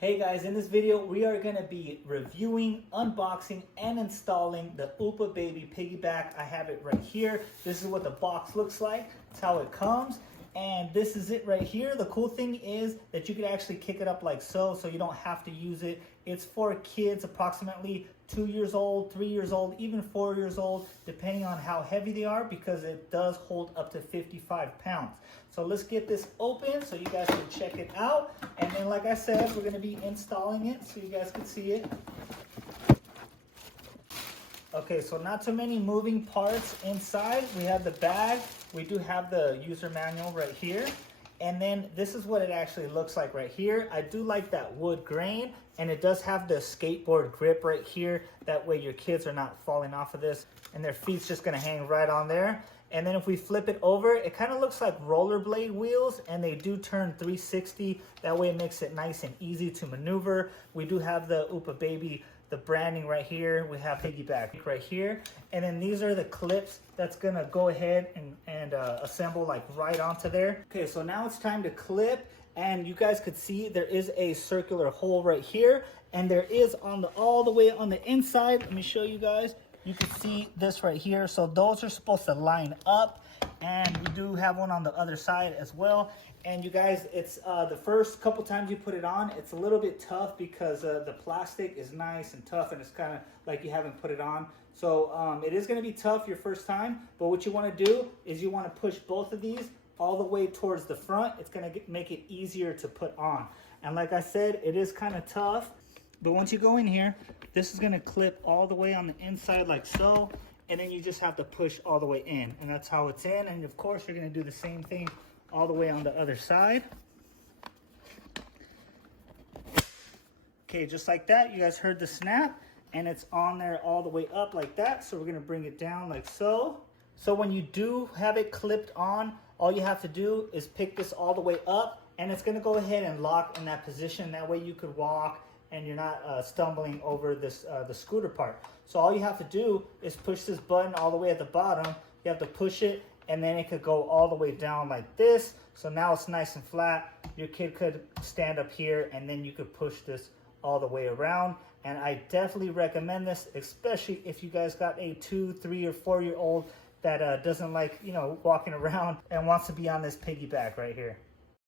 Hey guys, in this video we are going to be reviewing, unboxing, and installing the Uppababy PiggyBack. I have it right here. This is what the box looks like. It's how it comes. And this is it right here. The cool thing is that you can actually kick it up like so you don't have to use it. It's for kids approximately 2 years old, 3 years old, even 4 years old, depending on how heavy they are, because it does hold up to 55 pounds. So let's get this open so you guys can check it out. And then, like I said, we're gonna be installing it so you guys can see it. Okay, so not too many moving parts inside. We have the bag. We do have the user manual right here. And then this is what it actually looks like right here. I do like that wood grain, and it does have the skateboard grip right here. That way your kids are not falling off of this and their feet's just gonna hang right on there. And then if we flip it over, it kind of looks like rollerblade wheels, and they do turn 360. That way it makes it nice and easy to maneuver. We do have the Uppababy, the branding right here. We have PiggyBack right here. And then these are the clips that's gonna go ahead and assemble like right onto there. Okay, so now it's time to clip, and you guys could see there is a circular hole right here, and there is on the all the way on the inside. Let me show you guys. You can see this right here. So those are supposed to line up, and we do have one on the other side as well. And you guys, it's the first couple times you put it on, it's a little bit tough because the plastic is nice and tough, and it's kind of like you haven't put it on. So it is going to be tough your first time, but what you want to do is you want to push both of these all the way towards the front. It's going to make it easier to put on. And like I said, it is kind of tough, but once you go in here, this is going to clip all the way on the inside like so, and then you just have to push all the way in, and that's how it's in. And of course you're going to do the same thing all the way on the other side. Okay, just like that. You guys heard the snap, and it's on there all the way up like that. So we're going to bring it down like so. So when you do have it clipped on, all you have to do is pick this all the way up, and it's going to go ahead and lock in that position. That way you could walk and you're not stumbling over this the scooter part. So all you have to do is push this button all the way at the bottom. You have to push it, and then it could go all the way down like this. So now it's nice and flat. Your kid could stand up here, and then you could push this all the way around. And I definitely recommend this, especially if you guys got a 2, 3, or 4 year old that doesn't like, walking around and wants to be on this PiggyBack right here.